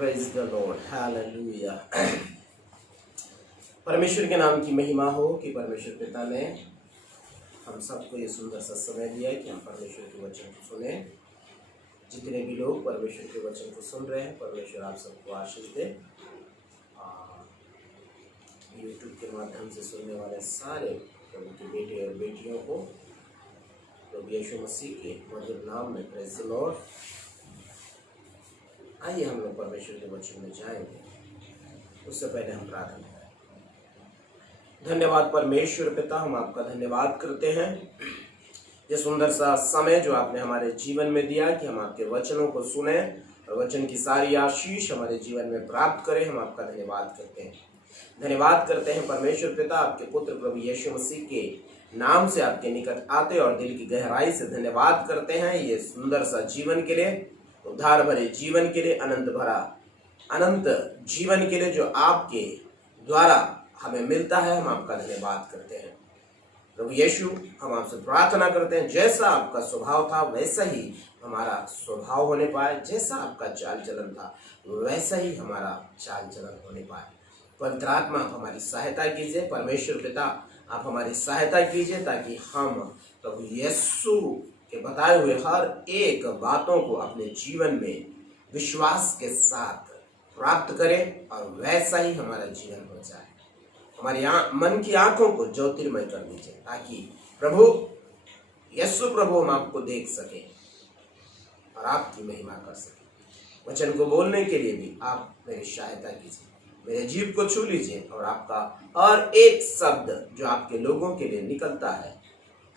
Praise the Lord, hallelujah. परमेश्वर के नाम की महिमा हो कि परमेश्वर पिता ने हम सबको ये सुंदर सा समय दिया कि हम परमेश्वर के वचन को सुने। जितने भी लोग परमेश्वर के वचन को सुन रहे हैं, परमेश्वर आप सबको आशीष दे। यूट्यूब के माध्यम से सुनने वाले सारे प्रभु के बेटे और बेटियों को प्रभु यीशु मसीह के मधुर नाम में प्रेज द लॉर्ड। आइए हम लोग परमेश्वर के वचन में जाएंगे। उससे पहले हम प्रार्थना करें। धन्यवाद परमेश्वर पिता, हम आपका धन्यवाद करते हैं ये सुंदर सा समय जो आपने हमारे जीवन में दिया कि हम आपके वचनों को सुने और वचन की सारी आशीष हमारे जीवन में प्राप्त करें। हम आपका धन्यवाद करते हैं। धन्यवाद करते हैं परमेश्वर पिता, आपके पुत्र प्रभु यीशु मसीह के नाम से आपके निकट आते और दिल की गहराई से धन्यवाद करते हैं ये सुंदर सा जीवन के लिए, उद्धार भरे जीवन के लिए, अनंत जीवन के लिए जो आपके द्वारा हमें मिलता है। हम आपका धन्यवाद करते हैं प्रभु यीशु। हम आपसे प्रार्थना करते हैं जैसा आपका स्वभाव था वैसा ही हमारा स्वभाव होने पाए, जैसा आपका चाल चलन था वैसा ही हमारा चाल चलन होने पाए। पवित्र आत्मा आप हमारी सहायता कीजिए। परमेश्वर पिता आप हमारी सहायता कीजिए ताकि हम प्रभु यीशु के बताए हुए हर एक बातों को अपने जीवन में विश्वास के साथ प्राप्त करें और वैसा ही हमारा जीवन हो जाए। हमारे मन की आंखों को ज्योतिर्मय कर दीजिए ताकि प्रभु यीशु प्रभु हम आपको देख सके और आपकी महिमा कर सके। वचन को बोलने के लिए भी आप मेरी सहायता कीजिए, मेरे जीभ को छू लीजिए और आपका हर एक शब्द जो आपके लोगों के लिए निकलता है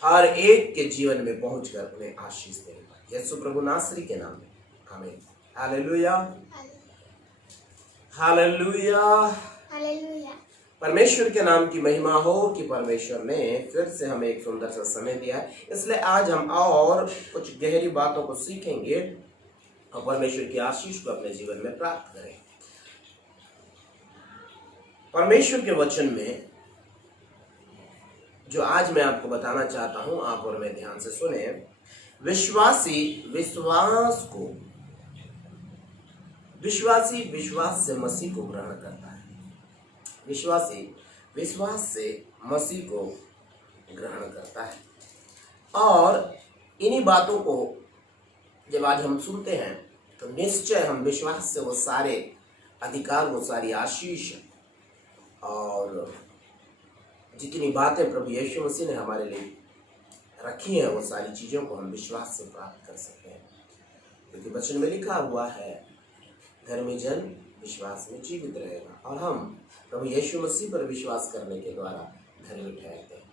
हर एक के जीवन में पहुंचकर उन्हें आशीष देगा। यीशु प्रभु नासरी के नाम में आमीन। Hallelujah, hallelujah, hallelujah. परमेश्वर के नाम की महिमा हो कि परमेश्वर ने फिर से हमें एक सुंदर सा समय दिया है। इसलिए आज हम और कुछ गहरी बातों को सीखेंगे और परमेश्वर की आशीष को अपने जीवन में प्राप्त करें। परमेश्वर के वचन में जो आज मैं आपको बताना चाहता हूं, आप और मैं ध्यान से सुने। विश्वासी विश्वास से मसीह को ग्रहण करता है। विश्वासी विश्वास से मसीह को ग्रहण करता है और इन्हीं बातों को जब आज हम सुनते हैं तो निश्चय हम विश्वास से वो सारे अधिकार, वो सारी आशीष और जितनी बातें प्रभु यीशु मसीह ने हमारे लिए रखी हैं वो सारी चीज़ों को हम विश्वास से प्राप्त कर सकते हैं। क्योंकि वचन में लिखा हुआ है, धर्मी जन विश्वास में जीवित रहेगा। और हम प्रभु यीशु मसीह पर विश्वास करने के द्वारा धर्मी ठहरते हैं।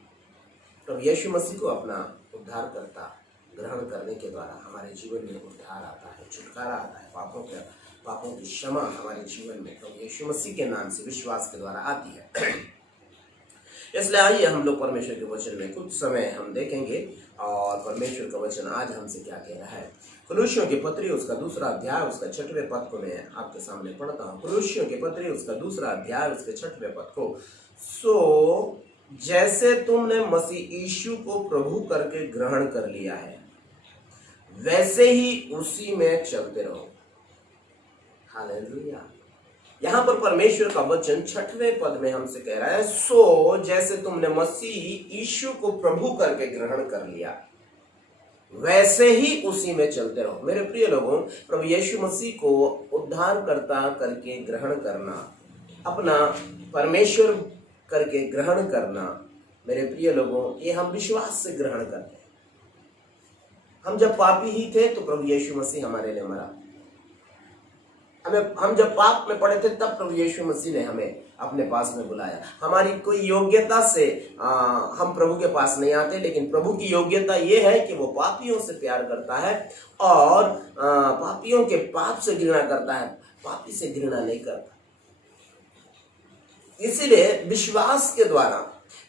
प्रभु यीशु मसीह को अपना उद्धारकर्ता ग्रहण करने के द्वारा हमारे जीवन में उद्धार आता है, छुटकारा आता है। पापों की क्षमा हमारे जीवन में प्रभु यीशु मसीह के नाम से विश्वास के द्वारा आती है। इसलिए आइए हम लोग परमेश्वर के वचन में कुछ समय हम देखेंगे और परमेश्वर का वचन आज हमसे क्या कह रहा है। कुलुस्सियों की पत्री उसका दूसरा अध्याय उसका 6वें पद को मैं आपके सामने पढ़ता हूँ। कुलुस्सियों की पत्री उसका दूसरा अध्याय उसके 6वें पद को। सो जैसे तुमने मसीह यीशु को प्रभु करके ग्रहण कर लिया है वैसे ही उसी में चलते रहो। हालेलुया। यहाँ पर परमेश्वर का वचन 6वें पद में हमसे कह रहा है, सो जैसे तुमने मसीह यीशु को प्रभु करके ग्रहण कर लिया वैसे ही उसी में चलते रहो। मेरे प्रिय लोगों, प्रभु यीशु मसीह को उद्धारकर्ता करके ग्रहण करना, अपना परमेश्वर करके ग्रहण करना, मेरे प्रिय लोगों, ये हम विश्वास से ग्रहण करते हैं। हम जब पापी ही थे तो प्रभु यीशु मसीह हमारे लिए मरा। हम जब पाप में पड़े थे तब प्रभु यीशु मसीह ने हमें अपने पास में बुलाया। हमारी कोई योग्यता से हम प्रभु के पास नहीं आते, लेकिन प्रभु की योग्यता ये है कि वो पापियों से प्यार करता है और पापियों के पाप से घृणा करता है, पापी से घृणा नहीं करता। इसीलिए विश्वास के द्वारा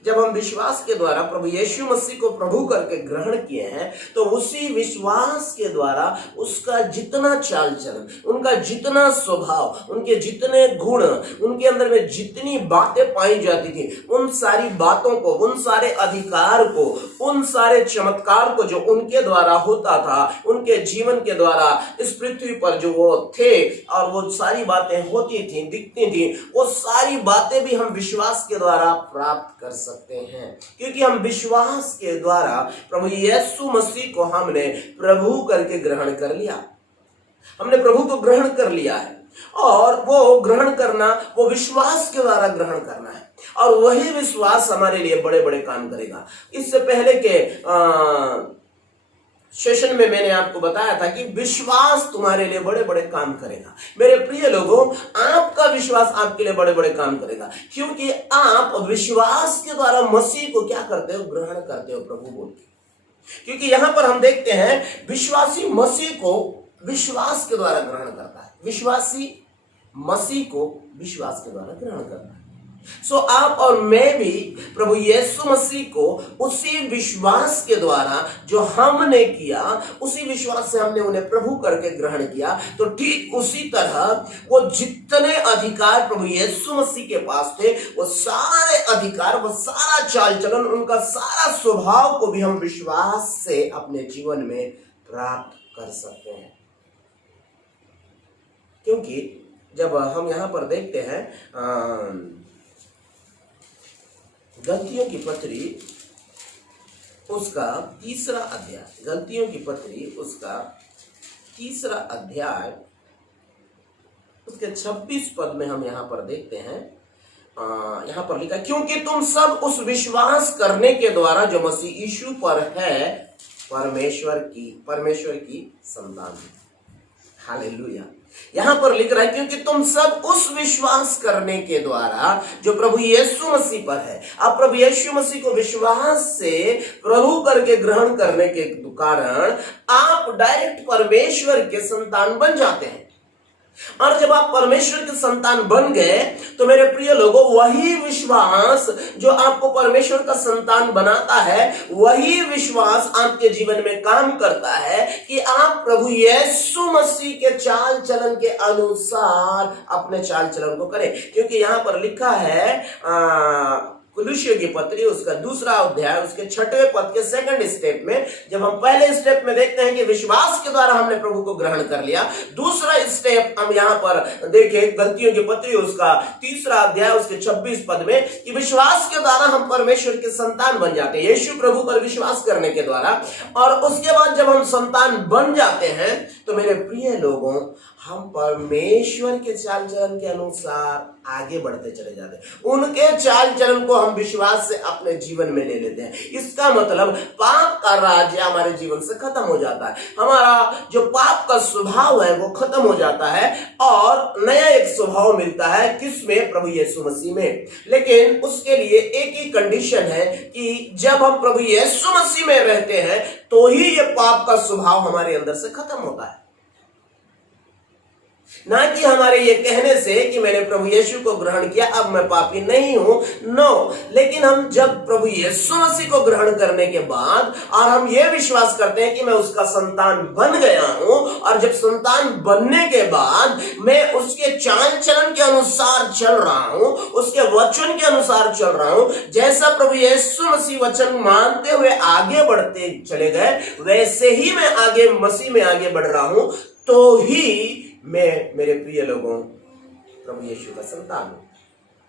जब हम विश्वास के द्वारा प्रभु यीशु मसीह को प्रभु करके ग्रहण किए हैं, तो उसी विश्वास के द्वारा उसका जितना चाल चलन, उनका जितना स्वभाव, उनके जितने गुण, उनके अंदर में जितनी बातें पाई जाती थी, उन सारी बातों को, उन सारे अधिकार को, उन सारे चमत्कार को जो उनके द्वारा होता था, उनके जीवन के द्वारा इस पृथ्वी पर जो वो थे और वो सारी बातें होती थी, दिखती थी, वो सारी बातें भी हम विश्वास के द्वारा प्राप्त कर सकते हैं, क्योंकि हम विश्वास के द्वारा प्रभु यीशु मसीह को हमने प्रभु करके ग्रहण कर लिया। हमने प्रभु को ग्रहण कर लिया है, और वो ग्रहण करना, वो विश्वास के द्वारा ग्रहण करना है, और वही विश्वास हमारे लिए बड़े बड़े काम करेगा। इससे पहले के सेशन में मैंने आपको बताया था कि विश्वास तुम्हारे लिए बड़े बड़े काम करेगा। मेरे प्रिय लोगों, आपका विश्वास आपके लिए बड़े बड़े काम करेगा, क्योंकि आप विश्वास के द्वारा मसीह को क्या करते हो? ग्रहण करते हो प्रभु बोल के। क्योंकि यहां पर हम देखते हैं विश्वासी मसीह को विश्वास के द्वारा ग्रहण करता है, विश्वासी मसीह को विश्वास के द्वारा ग्रहण करता है। सो आप और मैं भी प्रभु यीशु मसीह को उसी विश्वास के द्वारा जो हमने किया, उसी विश्वास से हमने उन्हें प्रभु करके ग्रहण किया, तो ठीक उसी तरह वो जितने अधिकार प्रभु यीशु मसीह के पास थे, वो सारे अधिकार, वो सारा चाल चलन, उनका सारा स्वभाव को भी हम विश्वास से अपने जीवन में प्राप्त कर सकते हैं। क्योंकि जब हम यहां पर देखते हैं गलतियों की पत्री उसका तीसरा अध्याय, गलतियों की पत्री उसका तीसरा अध्याय उसके 26 पद में हम यहां पर देखते हैं, यहां पर लिखा, क्योंकि तुम सब उस विश्वास करने के द्वारा जो मसीह यीशु पर है परमेश्वर की संतान है। हालेलुया। यहां पर लिख रहा है, क्योंकि तुम सब उस विश्वास करने के द्वारा जो प्रभु यीशु मसीह पर है। आप प्रभु यीशु मसीह को विश्वास से प्रभु करके ग्रहण करने के कारण आप डायरेक्ट परमेश्वर के संतान बन जाते हैं। और जब आप परमेश्वर के संतान बन गए, तो मेरे प्रिय लोगों, वही विश्वास जो आपको परमेश्वर का संतान बनाता है, वही विश्वास आपके जीवन में काम करता है कि आप प्रभु यीशु मसीह के चाल चलन के अनुसार अपने चाल चलन को करें। क्योंकि यहां पर लिखा है कुलुस्सियों की पत्री उसका दूसरा अध्याय उसके 6वें पद के सेकंड स्टेप में, जब हम पहले स्टेप में देखते हैं कि विश्वास के द्वारा हमने प्रभु को ग्रहण कर लिया, दूसरा स्टेप हम यहां पर देखें गलतियों की पत्री उसका तीसरा अध्याय उसके 26 पद में, कि विश्वास के द्वारा हम परमेश्वर के संतान बन जाते हैं, यीशु प्रभु पर विश्वास करने के द्वारा। और उसके बाद जब हम संतान बन जाते हैं, तो मेरे प्रिय लोगों, हम परमेश्वर के चाल चलन के अनुसार आगे बढ़ते चले जाते हैं। उनके चाल चलन को हम विश्वास से अपने जीवन में ले लेते हैं। इसका मतलब पाप का राज्य हमारे जीवन से खत्म हो जाता है, हमारा जो पाप का स्वभाव है वो खत्म हो जाता है, और नया एक स्वभाव मिलता है, किसमें? प्रभु यीशु मसीह में। लेकिन उसके लिए एक ही कंडीशन है कि जब हम प्रभु यीशु मसीह में रहते हैं, तो ही ये पाप का स्वभाव हमारे अंदर से खत्म होता है। ना कि हमारे ये कहने से कि मैंने प्रभु यीशु को ग्रहण किया, अब मैं पापी नहीं हूं, नो। लेकिन हम जब प्रभु यीशु मसीह को ग्रहण करने के बाद और हम ये विश्वास करते हैं कि मैं उसका संतान बन गया हूं, और जब संतान बनने के बाद मैं उसके चाल चलन के अनुसार चल रहा हूं, उसके वचन के अनुसार चल रहा हूं, जैसा प्रभु यीशु मसीह वचन मानते हुए आगे बढ़ते चले गए, वैसे ही मैं आगे मसीह में आगे बढ़ रहा हूं, तो ही मैं, मेरे प्रिय लोगों, प्रभु यीशु का संतान हूं।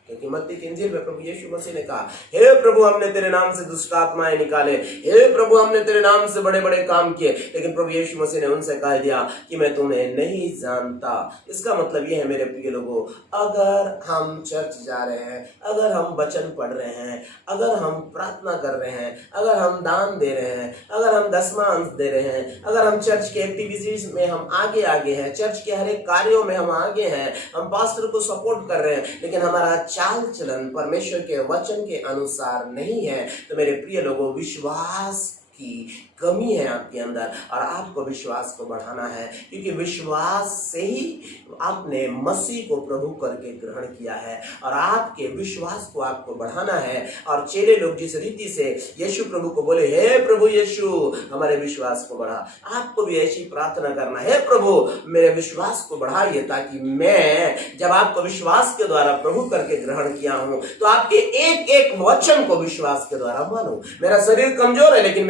क्योंकि मत्ती की इंजील में प्रभु यीशु मसीह ने कहा, हे प्रभु हमने तेरे नाम से दुष्ट आत्माएं निकाले, हे प्रभु हमने तेरे नाम से बड़े बड़े काम किए। लेकिन प्रभु यीशु मसीह ने उनसे कह दिया कि मैं तुम्हें नहीं जानता। इसका मतलब यह है मेरे प्रिय लोगों, अगर हम चर्च जा रहे हैं, अगर हम वचन पढ़ रहे हैं, अगर हम प्रार्थना कर रहे हैं, अगर हम दान दे रहे हैं, अगर हम दसवां अंश दे रहे हैं, अगर हम चर्च के एक्टिविटीज में हम आगे हैं, चर्च के हर एक कार्यों में हम आगे हैं, हम पास्टर को सपोर्ट कर रहे हैं, लेकिन हमारा चाल चलन परमेश्वर के वचन के अनुसार नहीं है, तो मेरे प्रिय लोगों, विश्वास की कमी है आपके अंदर और आपको विश्वास को बढ़ाना है, क्योंकि विश्वास से ही आपने मसीह को प्रभु करके ग्रहण किया है और आपके विश्वास को आपको बढ़ाना है। और चेले लोग जिस रीति से यीशु प्रभु को बोले, हे प्रभु यीशु हमारे विश्वास को बढ़ा, आपको भी ऐसी प्रार्थना करना है, प्रभु मेरे विश्वास को बढ़ाइए, ताकि मैं जब आपको विश्वास के द्वारा प्रभु करके ग्रहण किया हूं तो आपके एक एक वचन को विश्वास के द्वारा मानूं। मेरा शरीर कमजोर है लेकिन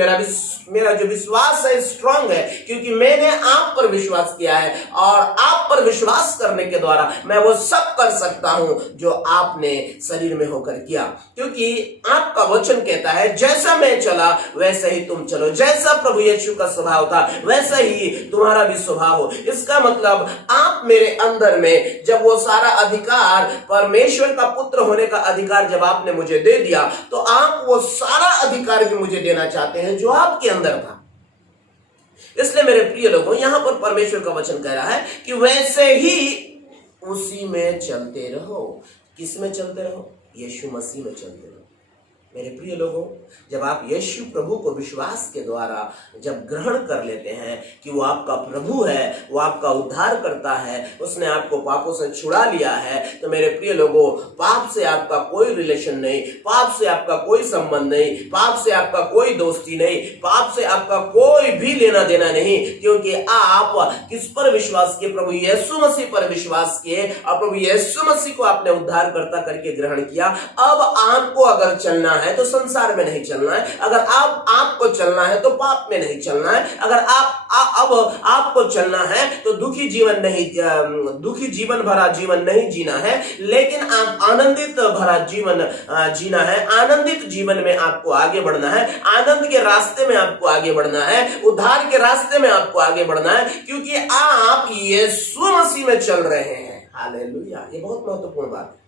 मेरा जो विश्वास है स्ट्रांग है, क्योंकि मैंने आप पर विश्वास किया है और आप पर विश्वास करने के द्वारा मैं वो सब कर सकता हूं जो आपने शरीर में होकर किया, क्योंकि आपका वचन कहता है जैसा मैं चला वैसा ही तुम चलो, जैसा प्रभु यीशु का स्वभाव था वैसा ही तुम्हारा भी स्वभाव हो। इसका मतलब आप मेरे अंदर में जब वो सारा अधिकार, परमेश्वर का पुत्र होने का अधिकार जब आपने मुझे दे दिया, तो आप वो सारा अधिकार भी मुझे देना चाहते हैं जो आपके अंदर था। इसलिए मेरे प्रिय लोगों, यहां पर परमेश्वर का वचन कह रहा है कि वैसे ही उसी में चलते रहो। किस में चलते रहो? यीशु मसीह में चलते रहो। मेरे प्रिय लोगों, जब आप यीशु प्रभु को विश्वास के द्वारा जब ग्रहण कर लेते हैं कि वो आपका प्रभु है, वो आपका उद्धार करता है, उसने आपको पापों से छुड़ा लिया है, तो मेरे प्रिय लोगों, पाप से आपका कोई रिलेशन नहीं, पाप से आपका कोई संबंध नहीं, पाप से आपका कोई दोस्ती नहीं, पाप से आपका कोई भी लेना देना नहीं, क्योंकि आप किस पर विश्वास किए? प्रभु यीशु मसीह पर विश्वास किए और प्रभु यीशु मसीह को आपने उद्धारकर्ता करके ग्रहण किया। अब आपको अगर चलना है तो संसार में नहीं चलना है, अगर आपको चलना है तो पाप में नहीं चलना है, अगर अब आपको चलना है तो दुखी जीवन भरा जीवन नहीं जीना है, लेकिन आप आनंदित भरा जीवन जीना है। आनंदित जीवन में आपको आगे बढ़ना है, आनंद के रास्ते में आपको आगे बढ़ना है, उद्धार के रास्ते में आपको आगे बढ़ना है, क्योंकि आप यीशु मसीह में चल रहे हैं। हालेलुया! ये बहुत महत्वपूर्ण बात है।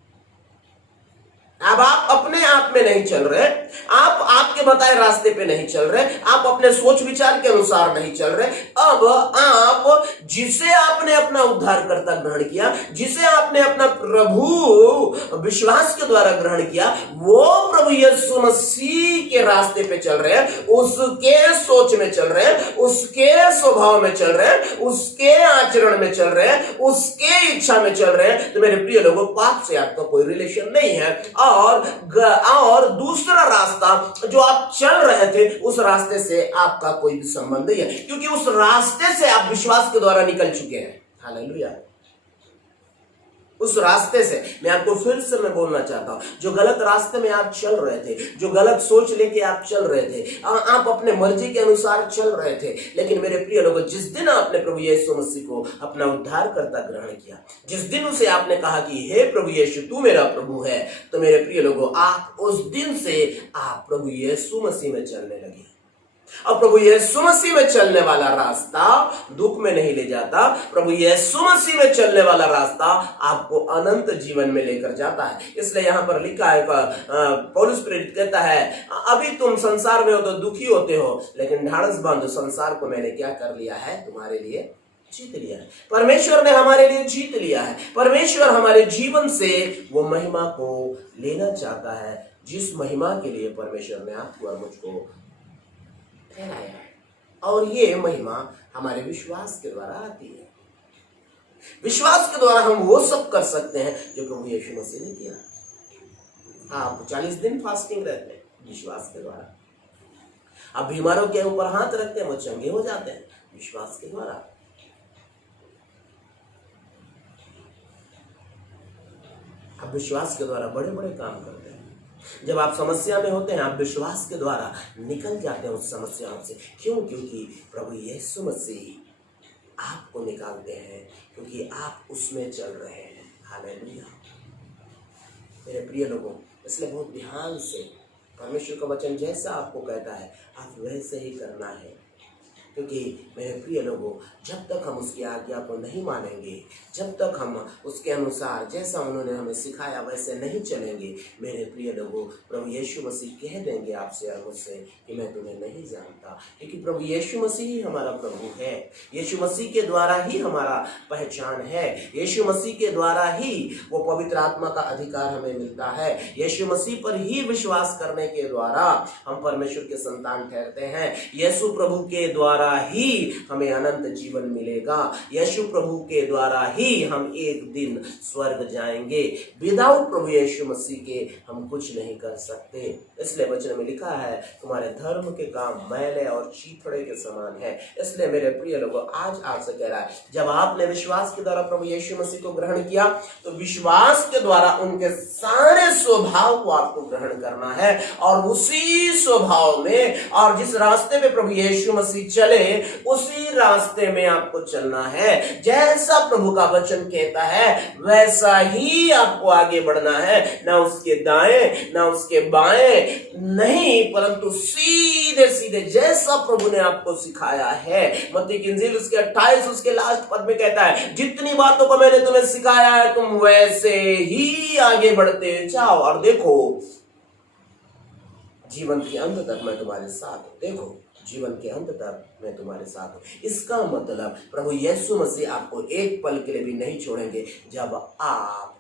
अब आप अपने आप में नहीं चल रहे, आप आपके बताए रास्ते पे नहीं चल रहे, आप अपने सोच विचार के अनुसार नहीं चल रहे। अब आप जिसे आपने अपना उद्धारकर्ता ग्रहण किया, जिसे आपने अपना प्रभु विश्वास के द्वारा ग्रहण किया, वो प्रभु यीशु मसीह के रास्ते पे चल रहे हैं, उसके सोच में चल रहे हैं, उसके स्वभाव में चल रहे हैं, उसके आचरण में चल रहे हैं, उसके इच्छा में चल रहे हैं। तो मेरे प्रिय लोगों, पाप से आपका कोई रिलेशन नहीं है और दूसरा रास्ता जो आप चल रहे थे, उस रास्ते से आपका कोई भी संबंध नहीं है, क्योंकि उस रास्ते से आप विश्वास के द्वारा निकल चुके हैं। हालेलुया! उस रास्ते से मैं बोलना चाहता हूं, जो गलत रास्ते में आप चल रहे थे, जो गलत सोच लेके आप चल रहे थे, आप अपने मर्जी के अनुसार चल रहे थे, लेकिन मेरे प्रिय लोगों, जिस दिन आपने प्रभु यीशु मसीह को अपना उद्धारकर्ता ग्रहण किया, जिस दिन उसे आपने कहा कि हे प्रभु यीशु तू मेरा प्रभु है, तो मेरे प्रिय लोगों, आप उस दिन से आप प्रभु यीशु मसीह में चलने लगे। और प्रभु यीशु मसीह में चलने वाला रास्ता दुख में नहीं ले जाता, प्रभु यीशु मसीह में चलने वाला रास्ता आपको अनंत जीवन में लेकर जाता है। इसलिए यहां पर लिखा है, पौलुस प्रेरित कहता है, अभी तुम संसार में हो तो दुखी होते हो, लेकिन ढाढ़स बांधो, संसार को मैंने क्या कर लिया है? तुम्हारे लिए जीत लिया है। परमेश्वर ने हमारे लिए जीत लिया है। परमेश्वर हमारे जीवन से वो महिमा को लेना चाहता है, जिस महिमा के लिए परमेश्वर ने आपको और मुझको ठहराया है। और ये महिमा हमारे विश्वास के द्वारा आती है। विश्वास के द्वारा हम वो सब कर सकते हैं जो प्रभु यीशु मसीह ने किया। आप 40 दिन फास्टिंग रहते हैं विश्वास के द्वारा। आप बीमारों के ऊपर हाथ रखते हैं, वो चंगे हो जाते हैं विश्वास के द्वारा। आप विश्वास के द्वारा बड़े बड़े काम करते हैं। जब आप समस्या में होते हैं, आप विश्वास के द्वारा निकल जाते हैं उस समस्याओं से। क्यों? क्योंकि प्रभु यीशु मसीह आपको निकालते हैं, क्योंकि आप उसमें चल रहे हैं। हालेलुया! मेरे प्रिय लोगों, इसलिए बहुत ध्यान से परमेश्वर का वचन जैसा आपको कहता है, आप वैसे ही करना है। क्योंकि मेरे प्रिय लोगों, जब तक हम उसकी आज्ञा को नहीं मानेंगे, जब तक हम उसके अनुसार जैसा उन्होंने हमें सिखाया वैसे नहीं चलेंगे, मेरे प्रिय लोगों, प्रभु यीशु मसीह कह देंगे आपसे और मुझसे कि मैं तुम्हें नहीं जानता। क्योंकि प्रभु यीशु मसीह ही हमारा प्रभु है, यीशु मसीह के द्वारा ही हमारा पहचान है, यीशु मसीह के द्वारा ही वो पवित्र आत्मा का अधिकार हमें मिलता है, यीशु मसीह पर ही विश्वास करने के द्वारा हम परमेश्वर के संतान ठहरते हैं, यीशु प्रभु के द्वारा ही हमें अनंत जीवन मिलेगा, यीशु प्रभु के द्वारा ही हम एक दिन स्वर्ग जाएंगे। विदाउट प्रभु यीशु मसीह के हम कुछ नहीं कर सकते। इसलिए वचन में लिखा है, तुम्हारे धर्म के काम मैले और चीथड़े के समान है। इसलिए मेरे प्रिय लोगों, आज आपसे कह रहा है, जब आपने विश्वास के द्वारा प्रभु यीशु मसीह को ग्रहण किया तो विश्वास के द्वारा उनके सारे स्वभाव को आपको ग्रहण करना है और उसी स्वभाव में और जिस रास्ते पे प्रभु यीशु मसीह चले उसी रास्ते में आपको चलना है। जैसा प्रभु का वचन कहता है वैसा ही आपको आगे बढ़ना है, ना उसके दाएं ना उसके बाएं नहीं, परंतु सीधे सीधे जैसा प्रभु ने आपको सिखाया है। मत्ती की इंजील उसके 28 उसके लास्ट पद में कहता है, जितनी बातों को मैंने तुम्हें सिखाया है तुम वैसे ही आगे बढ़ते जाओ और देखो जीवन के अंत तक मैं तुम्हारे साथ हूं। देखो जीवन के अंत तक मैं तुम्हारे साथ हूं। इसका मतलब प्रभु यीशु मसीह आपको एक पल के लिए भी नहीं छोड़ेंगे जब आप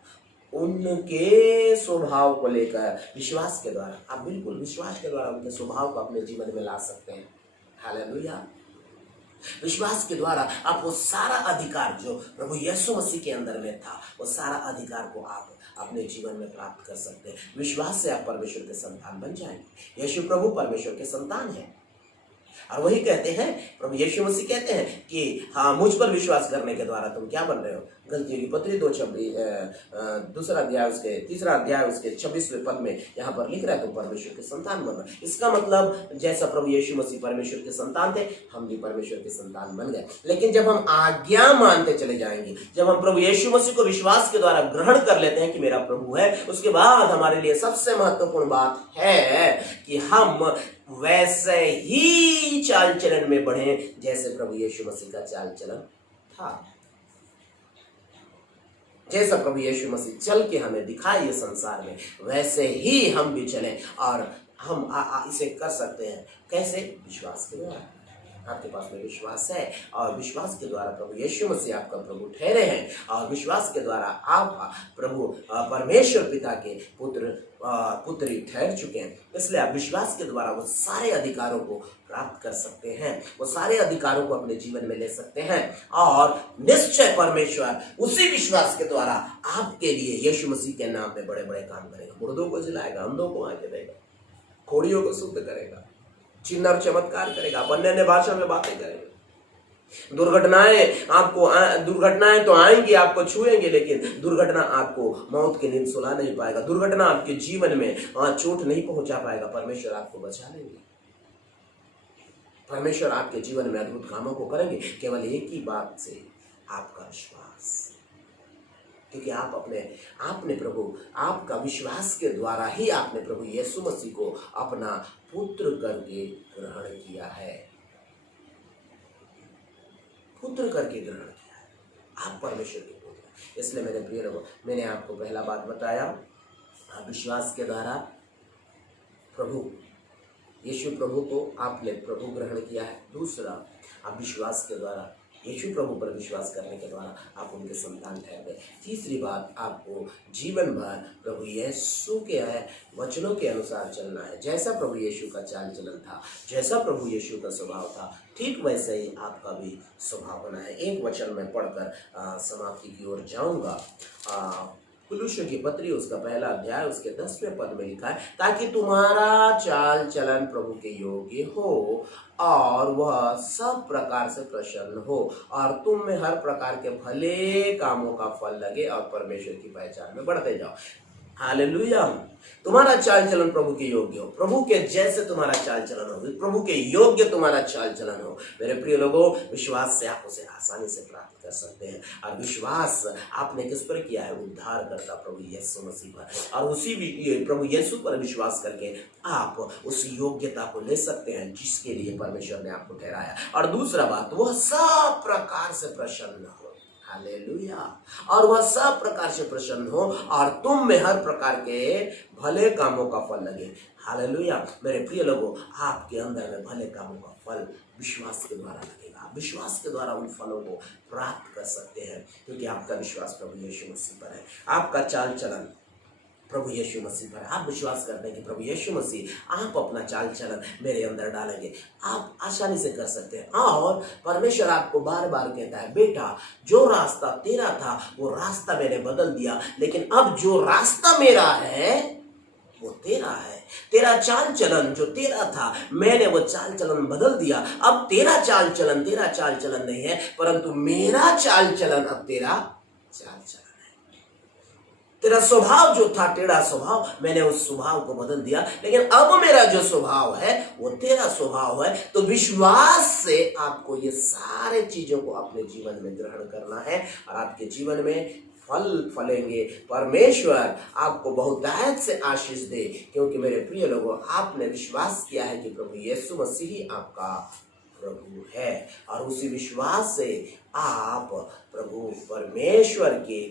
उनके स्वभाव को लेकर विश्वास के द्वारा, आप बिल्कुल विश्वास के द्वारा उनके स्वभाव को अपने जीवन में ला सकते हैं। हालेलुया। विश्वास के द्वारा आप वो सारा अधिकार जो प्रभु यीशु मसीह के अंदर में था, वो सारा अधिकार को आप अपने जीवन में प्राप्त कर सकते हैं। विश्वास से आप परमेश्वर के संतान बन जाएंगे। यीशु प्रभु परमेश्वर के संतान हैं और वही कहते हैं, प्रभु यीशु मसीह कहते हैं कि हाँ, मुझ पर विश्वास करने के द्वारा तुम क्या बन रहे हो। गलतियों की पत्री 2 अध्याय उसके 3 अध्याय उसके 26वें पद में यहाँ पर लिख रहा है, तुम परमेश्वर के संतान बन रहे। इसका मतलब जैसा प्रभु यीशु मसीह परमेश्वर के संतान थे, हम भी परमेश्वर के संतान बन गए। लेकिन जब हम आज्ञा मानते चले जाएंगे, जब हम प्रभु यीशु मसीह को विश्वास के द्वारा ग्रहण कर लेते हैं कि मेरा प्रभु है, उसके बाद हमारे लिए सबसे महत्वपूर्ण बात है कि हम वैसे ही चाल चलन में बढ़े जैसे प्रभु यीशु मसीह का चाल चलन था। जैसा प्रभु यीशु मसीह चल के हमें दिखाए इस संसार में, वैसे ही हम भी चलें और हम इसे कर सकते हैं। कैसे? विश्वास के द्वारा। आपके पास में विश्वास है और विश्वास के द्वारा प्रभु यीशु मसीह आपका प्रभु ठहरे हैं और विश्वास के द्वारा आप प्रभु परमेश्वर पिता के पुत्री ठहर चुके हैं। इसलिए आप विश्वास के द्वारा वो सारे अधिकारों को प्राप्त कर सकते हैं, वो सारे अधिकारों को अपने जीवन में ले सकते हैं और निश्चय परमेश्वर उसी विश्वास के द्वारा आपके लिए यीशु मसीह के नाम में बड़े बड़े काम करेगा। मुर्दों को जिलाएगा, अंधों को आंखें देगा, कोढ़ियों को शुद्ध करेगा, चिन्ह और चमत्कार करेगा, आप अन्य भाषा में बातें करेंगे। दुर्घटनाएं तो आएंगी, आपको छुएंगे, लेकिन दुर्घटना आपको मौत की नींद सुला नहीं पाएगा। दुर्घटना आपके जीवन में चोट नहीं पहुंचा पाएगा। परमेश्वर आपको बचा लेंगे। परमेश्वर आपके जीवन में अद्भुत कामों को करेंगे, केवल एक ही बात से, आपका विश्वास। क्योंकि आपने प्रभु, आपका विश्वास के द्वारा ही आपने प्रभु यीशु मसीह को अपना पुत्र करके ग्रहण किया है। पुत्र करके ग्रहण किया है। आप परमेश्वर के पुत्र। इसलिए मेरे प्रिय लोगों, मैंने आपको पहला बात बताया, विश्वास के द्वारा प्रभु यीशु प्रभु को आपने प्रभु ग्रहण किया है। दूसरा, आप विश्वास के द्वारा यीशु प्रभु पर विश्वास करने के द्वारा आप उनके संतान ठहर गए। तीसरी बात, आपको जीवन भर प्रभु यीशु के वचनों के अनुसार चलना है। जैसा प्रभु यीशु का चाल चलन था, जैसा प्रभु यीशु का स्वभाव था, ठीक वैसे ही आपका भी स्वभाव होना है। एक वचन में पढ़कर समाप्ति की ओर जाऊंगा। कुलुस्यों की पत्री उसका पहला अध्याय उसके 10वें पद में लिखा है, ताकि तुम्हारा चाल चलन प्रभु के योग्य हो और वह सब प्रकार से प्रसन्न हो और तुम में हर प्रकार के भले कामों का फल लगे और परमेश्वर की पहचान में बढ़ते जाओ। हालेलुया। तुम्हारा चाल चलन प्रभु के योग्य हो, प्रभु के जैसे तुम्हारा चाल चलन हो, प्रभु के योग्य तुम्हारा चाल चलन हो। मेरे प्रिय लोगों, विश्वास से आप उसे आसानी से प्राप्त कर सकते हैं। और विश्वास आपने किस पर किया है? उद्धार करता प्रभु यीशु मसीह पर। और उसी प्रभु यीशु पर विश्वास करके आप उस योग्यता को ले सकते हैं जिसके लिए परमेश्वर ने आपको ठहराया। और दूसरा बात, वह सब प्रकार से प्रसन्न हो। हालेलुया। और वह सब प्रकार से प्रसन्न हो और तुम में हर प्रकार के भले कामों का फल लगे। हालेलुया। मेरे प्रिय लोगों, आपके अंदर में भले कामों का फल विश्वास के द्वारा लगेगा। विश्वास के द्वारा उन फलों को प्राप्त कर सकते हैं, क्योंकि आपका विश्वास प्रभु यीशु मसीह पर है। आपका चाल चलन प्रभु यीशु मसीह पर, आप विश्वास करते हैं कि प्रभु यीशु मसीह आप अपना चाल चलन मेरे अंदर डालेंगे, आप आसानी से कर सकते हैं। और परमेश्वर आपको बार बार कहता है, बेटा जो रास्ता तेरा था वो रास्ता मैंने बदल दिया, लेकिन अब जो रास्ता मेरा है वो तेरा है। तेरा चाल चलन जो तेरा था, मैंने वो चाल चलन बदल दिया। अब तेरा चाल चलन नहीं है, परंतु मेरा चाल चलन अब तेरा चाल चलन। तेरा स्वभाव जो था, टेढ़ा स्वभाव, मैंने उस स्वभाव को बदल दिया, लेकिन अब मेरा जो स्वभाव है वो तेरा स्वभाव है। तो विश्वास से आपको ये सारे चीजों को अपने जीवन में ग्रहण करना है और आपके जीवन में फल फलेंगे। परमेश्वर आपको बहुतायत से आशीष दे, क्योंकि मेरे प्रिय लोगों, आपने विश्वास किया है कि प्रभु यीशु मसीह ही आपका प्रभु है। और उसी विश्वास से आप प्रभु परमेश्वर के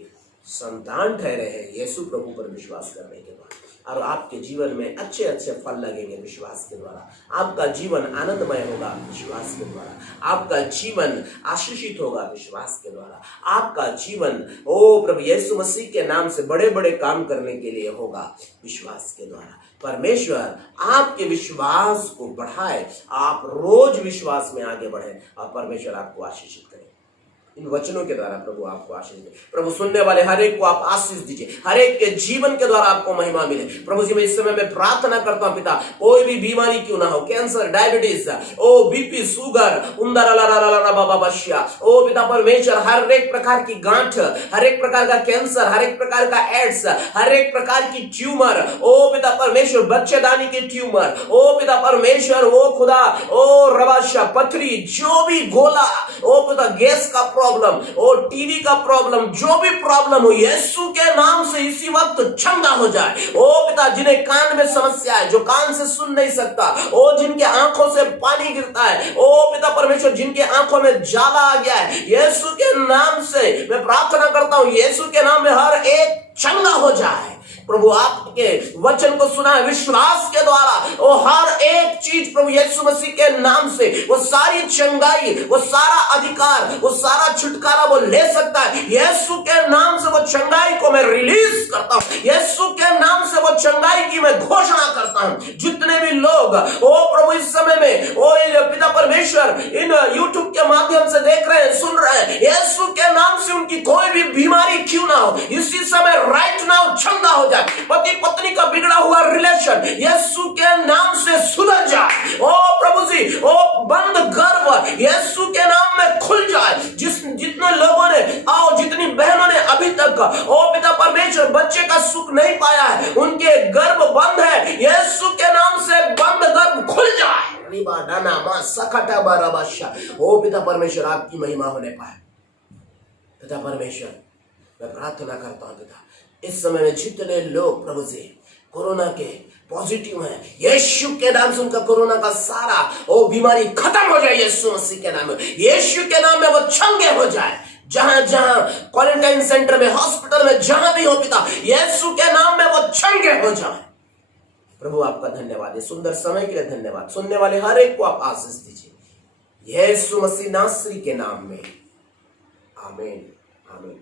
संतान ठहरे हैं, यीशु प्रभु पर विश्वास करने के बाद। और आपके जीवन में अच्छे अच्छे फल लगेंगे विश्वास के द्वारा। आपका जीवन आनंदमय होगा विश्वास के द्वारा। आपका जीवन आशीषित होगा विश्वास के द्वारा। आपका जीवन प्रभु यीशु मसीह के नाम से बड़े बड़े काम करने के लिए होगा विश्वास के द्वारा। परमेश्वर आपके विश्वास को बढ़ाए, आप रोज विश्वास में आगे बढ़े और परमेश्वर आपको आशीषित करे। इन वचनों के द्वारा प्रभु आपको आशीष दे। प्रभु सुनने वाले हर एक को आप आशीष दीजिए, हर एक के जीवन के द्वारा आपको महिमा मिले। प्रभु जी, मैं इस समय में प्रार्थना करता हूं पिता, कोई भी बीमारी क्यों ना हो, कैंसर, डायबिटीज, बीपी, शुगर, ओ पिता परमेश्वर, हर एक प्रकार की गांठ, हर एक प्रकार का कैंसर, हर एक प्रकार का एड्स, हर एक प्रकार की ट्यूमर, ओ पिता परमेश्वर, बच्चेदानी की ट्यूमर, ओ पिता परमेश्वर, ओ खुदा, ओ रवाशा, पथरी, जो भी गोला, ओ पिता गैस का प्रॉब्लम, और टीवी का प्रॉब्लम, जो भी प्रॉब्लम हो, यीशु के नाम से इसी वक्त चंगा हो जाए। ओ पिता, जिन्हें कान में समस्या है, जो कान से सुन नहीं सकता, ओ जिनके आंखों से पानी गिरता है, ओ पिता परमेश्वर, जिनके आंखों में जाला आ गया है, यीशु के नाम से मैं प्रार्थना करता हूं, यीशु के नाम में हर एक चंगा हो जाए। प्रभु आपके वचन को सुना है विश्वास के द्वारा, वो हर एक चीज प्रभु यीशु मसीह के नाम से, वो सारी चंगाई, वो सारा अधिकार, वो सारा छुटकारा वो ले सकता है। यीशु के नाम से वो चंगाई को मैं रिलीज करता हूं, यीशु के नाम से वो चंगाई की मैं घोषणा करता हूं। जितने भी लोग ओ प्रभु इस समय में ओ पिता परमेश्वर इन यूट्यूब के माध्यम से देख रहे हैं, सुन रहे हैं, यीशु के नाम से उनकी कोई भी बीमारी क्यों ना हो, इसी समय राइट नाउ चंगा हो जाए। पति पत्नी का बिगड़ा हुआ रिलेशन यीशु के नाम से सुधर जाए। ओ प्रभु जी, ओ बंद गर्भ यीशु के नाम में खुल जाए। जितने लोगों ने जितनी बहनों ने अभी तक ओ पिता परमेश्वर बच्चे का सुख नहीं पाया है, उनके गर्भ बंद है, यीशु के नाम से बंद गर्भ खुल जाए। ओ पिता परमेश्वर, आपकी महिमा होने पाए। पिता परमेश्वर, मैं प्रार्थना करता हूं पिता, इस समय में जितने लोग प्रभु जी कोरोना के पॉजिटिव है, यीशु के नाम से उनका कोरोना का सारा बीमारी खत्म हो जाए। यीशु मसीह के नाम में, यीशु के नाम में वो चंगे हो जाए। जहां जहां क्वारंटाइन सेंटर में, हॉस्पिटल में, जहां भी हो पिता, यीशु के नाम में वो चंगे हो जाए। प्रभु आपका धन्यवाद, ये सुंदर समय के लिए धन्यवाद। सुनने वाले हर एक को आप आशीष दीजिए, यीशु मसीह नासरी के नाम में, आमीन आमीन।